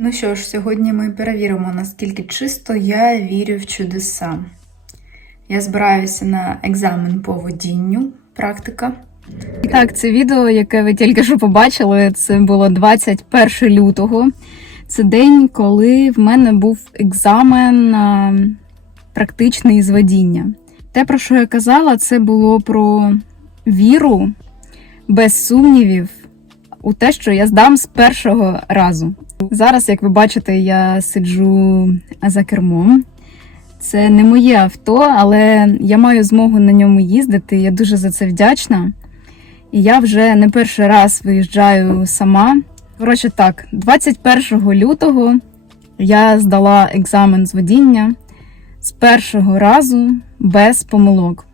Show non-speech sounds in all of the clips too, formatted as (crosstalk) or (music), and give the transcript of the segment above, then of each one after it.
Ну що ж, сьогодні ми перевіримо, наскільки чисто я вірю в чудеса. Я збираюся на екзамен по водінню, практика. І так, це відео, яке ви тільки що побачили, це було 21 лютого. Це день, коли в мене був екзамен практичний з водіння. Те, про що я казала, це було про віру без сумнівів у те, що я здам з першого разу. Зараз, як ви бачите, я сиджу за кермом. Це не моє авто, але я маю змогу на ньому їздити. Я дуже за це вдячна. І я вже не перший раз виїжджаю сама. Коротше, так, 21 лютого я здала екзамен з водіння з першого разу без помилок,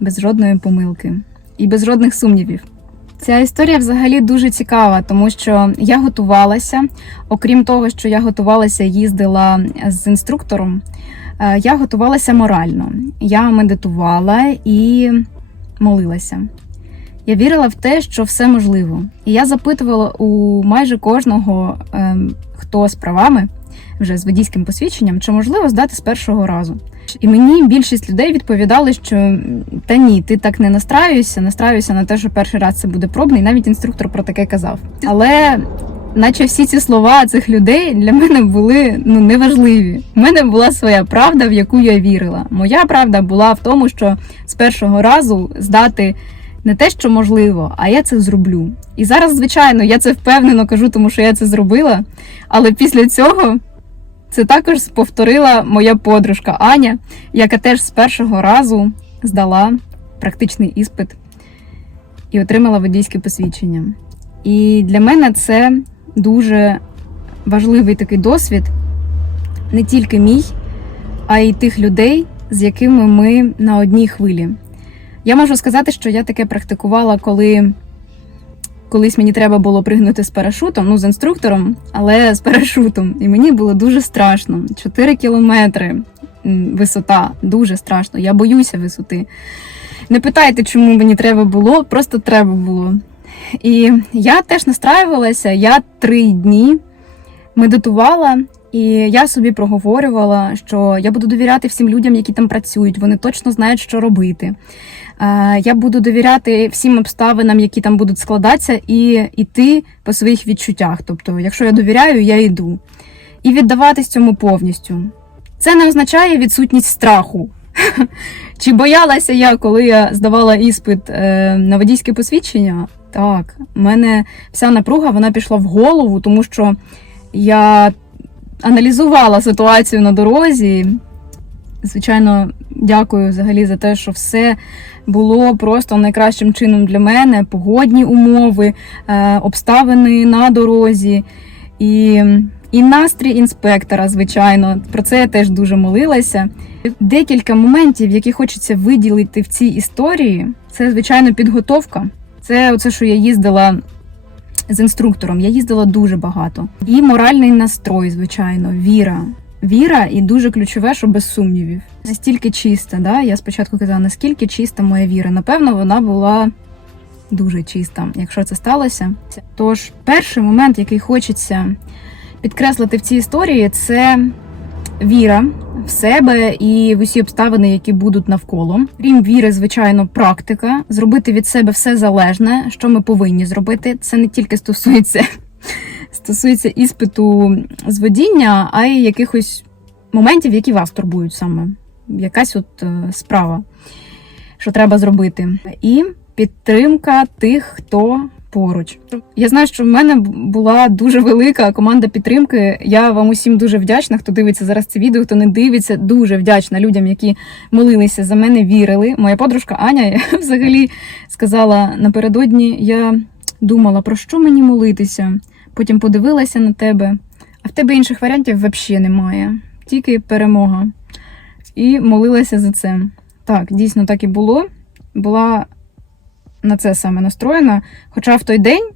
без жодної помилки і без жодних сумнівів. Ця історія взагалі дуже цікава, тому що я готувалася. Окрім того, що я готувалася, їздила з інструктором, е, я готувалася морально. Я медитувала і молилася. Я вірила в те, що все можливо. І я запитувала у майже кожного, ем, хто з правами, вже з водійським посвідченням, чи можливо здати з першого разу. І мені більшість людей відповідали, що та ні, ти так не настраюєшся, настраюєшся на те, що перший раз це буде пробний. Навіть інструктор про таке казав. Але, наче всі ці слова цих людей для мене були ну неважливі. У мене була своя правда, в яку я вірила. Моя правда була в тому, що з першого разу здати. Не те, що можливо, а я це зроблю. І зараз, звичайно, я це впевнено кажу, тому що я це зробила. Але після цього це також повторила моя подружка Аня, яка теж з першого разу здала практичний іспит і отримала водійське посвідчення. І для мене це дуже важливий такий досвід, не тільки мій, а й тих людей, з якими ми на одній хвилі. Я можу сказати, що я таке практикувала, коли колись мені треба було пригнути з парашутом, ну з інструктором, але з парашутом. І мені було дуже страшно. 4 кілометри висота, дуже страшно. Я боюся висоти. Не питайте, чому мені треба було, просто треба було. І я теж настраювалася, я три дні медитувала. І я собі проговорювала, що я буду довіряти всім людям, які там працюють. Вони точно знають, що робити. Е, Я буду довіряти всім обставинам, які там будуть складатися, і йти по своїх відчуттях. Тобто, якщо я довіряю, я йду. І віддаватись цьому повністю. Це не означає відсутність страху. (laughs) Чи боялася я, коли я здавала іспит е, на водійське посвідчення? Так, в мене вся напруга вона пішла в голову, тому що я аналізувала ситуацію на дорозі. Звичайно, дякую взагалі за те, що все було просто найкращим чином для мене. Погодні умови, е, обставини на дорозі і, і настрій інспектора, звичайно. Про це я теж дуже молилася. Декілька моментів, які хочеться виділити в цій історії, це, звичайно, підготовка. Це оце, що я їздила з інструктором. Я їздила дуже багато. І моральний настрой, звичайно, віра. Віра і дуже ключове, що без сумнівів. Настільки чиста, да? я спочатку казала, наскільки чиста моя віра. Напевно, вона була дуже чиста, якщо це сталося. Тож, перший момент, який хочеться підкреслити в цій історії, це віра в себе і в усі обставини, які будуть навколо. Крім віри, звичайно, практика, зробити від себе все залежне, що ми повинні зробити. Це не тільки стосується (laughs) стосується іспиту з водіння, а й якихось моментів, які вас турбують саме. Якась от е, справа, що треба зробити. І підтримка тих, хто поруч. Я знаю, що в мене була дуже велика команда підтримки. Я вам усім дуже вдячна, хто дивиться зараз це відео, хто не дивиться, дуже вдячна людям, які молилися за мене, вірили. Моя подружка Аня (laughs) взагалі сказала напередодні: я думала, про що мені молитися. Потім подивилася на тебе, а в тебе інших варіантів взагалі немає, тільки перемога. І молилася за це. Так, дійсно так і було. Була на це саме настроєна. Хоча в той день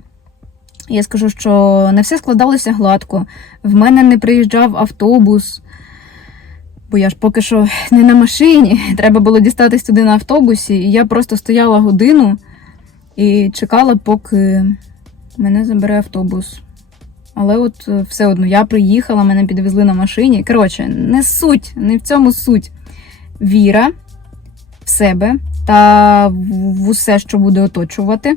я скажу, що не все складалося гладко. В мене не приїжджав автобус, бо я ж поки що не на машині. (laughs) Треба було дістатись туди на автобусі. І я просто стояла годину і чекала, поки мене забере автобус. Але от е, все одно я приїхала, мене підвезли на машині. Коротше, не суть, не в цьому суть. Віра в себе в усе, що буде оточувати.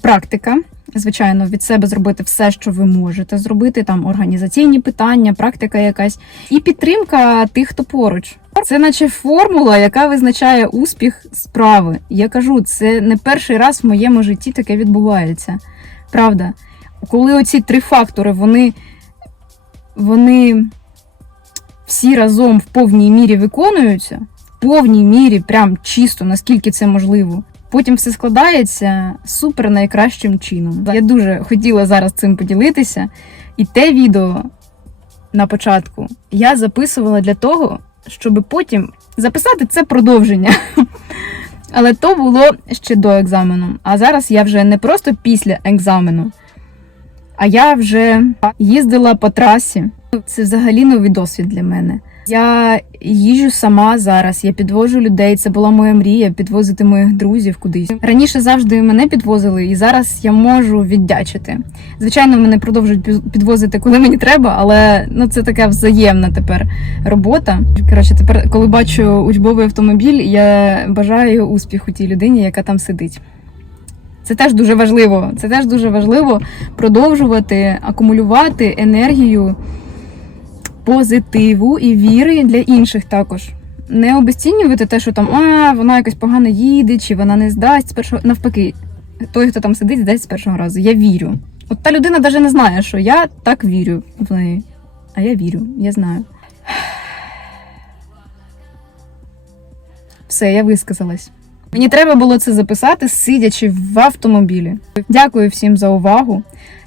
Практика. Звичайно, від себе зробити все, що ви можете зробити, там організаційні питання, практика якась, і підтримка тих, хто поруч. Це наче формула, яка визначає успіх справи. Я кажу, це не перший раз в моєму житті таке відбувається. Правда, коли оці три фактори, вони, вони всі разом в повній мірі виконуються, повній мірі, прям чисто, наскільки це можливо. Потім все складається супер найкращим чином. Я дуже хотіла зараз цим поділитися. І те відео на початку я записувала для того, щоб потім записати це продовження. (laughs) Але то було ще до екзамену. А зараз я вже не просто після екзамену, а я вже їздила по трасі. Це взагалі новий досвід для мене. Я їжджу сама зараз, я підвожу людей. Це була моя мрія підвозити моїх друзів кудись. Раніше завжди мене підвозили, і зараз я можу віддячити. Звичайно, мене продовжують підвозити, коли мені треба, але ну це така взаємна тепер робота. Коротше, тепер, коли бачу учбовий автомобіль, я бажаю успіху тій людині, яка там сидить. Це теж дуже важливо. Це теж дуже важливо продовжувати акумулювати енергію позитиву і віри для інших також. Не обесцінювати те, що там а, вона якось погано їде, чи вона не здасть з першого. Навпаки, той, хто там сидить, здасть з першого разу. Я вірю. От та людина навіть не знає, що я так вірю в неї. А я вірю, я знаю. Все, я висказалась. Мені треба було це записати, сидячи в автомобілі. Дякую всім за увагу.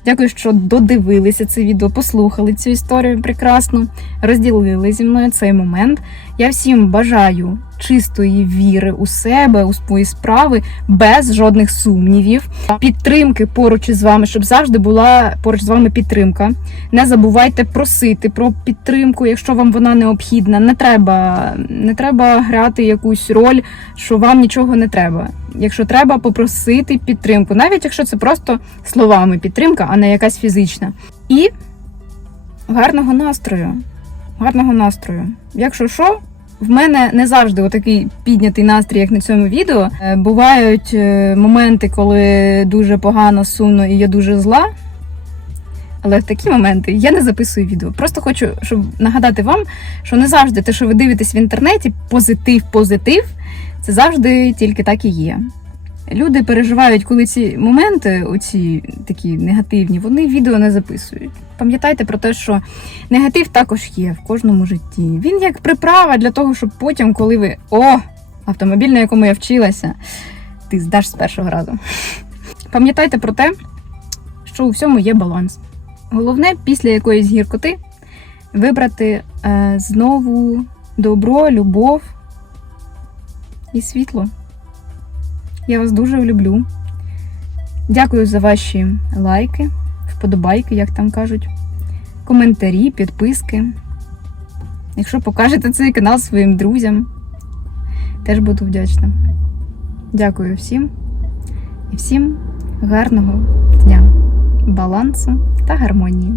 Дякую, що додивилися це відео, послухали цю історію прекрасну, розділили зі мною цей момент. Я всім бажаю чистої віри у себе, у свої справи, без жодних сумнівів, підтримки поруч із вами, щоб завжди була поруч з вами підтримка. Не забувайте просити про підтримку, якщо вам вона необхідна. Не треба, не треба грати якусь роль, що вам нічого не треба. Якщо треба попросити підтримку, навіть якщо це просто словами підтримка, а не якась фізична. І гарного настрою. Гарного настрою. Якщо що, в мене не завжди отакий піднятий настрій, як на цьому відео. Е, Бувають е, моменти, коли дуже погано, сумно і я дуже зла. Але в такі моменти я не записую відео. Просто хочу, щоб нагадати вам, що не завжди те, що ви дивитесь в інтернеті, позитив, позитив, це завжди тільки так і є. Люди переживають, коли ці моменти, оці такі негативні, вони відео не записують. Пам'ятайте про те, що негатив також є в кожному житті. Він як приправа для того, щоб потім, коли ви о, автомобіль, на якому я вчилася, ти здаш з першого разу. (laughs) Пам'ятайте про те, що у всьому є баланс. Головне, після якоїсь гіркоти вибрати е, знову добро, любов і світло. Я вас дуже люблю. Дякую за ваші лайки, вподобайки, як там кажуть, коментарі, підписки. Якщо покажете цей канал своїм друзям, теж буду вдячна. Дякую всім і всім гарного дня, балансу та гармонії.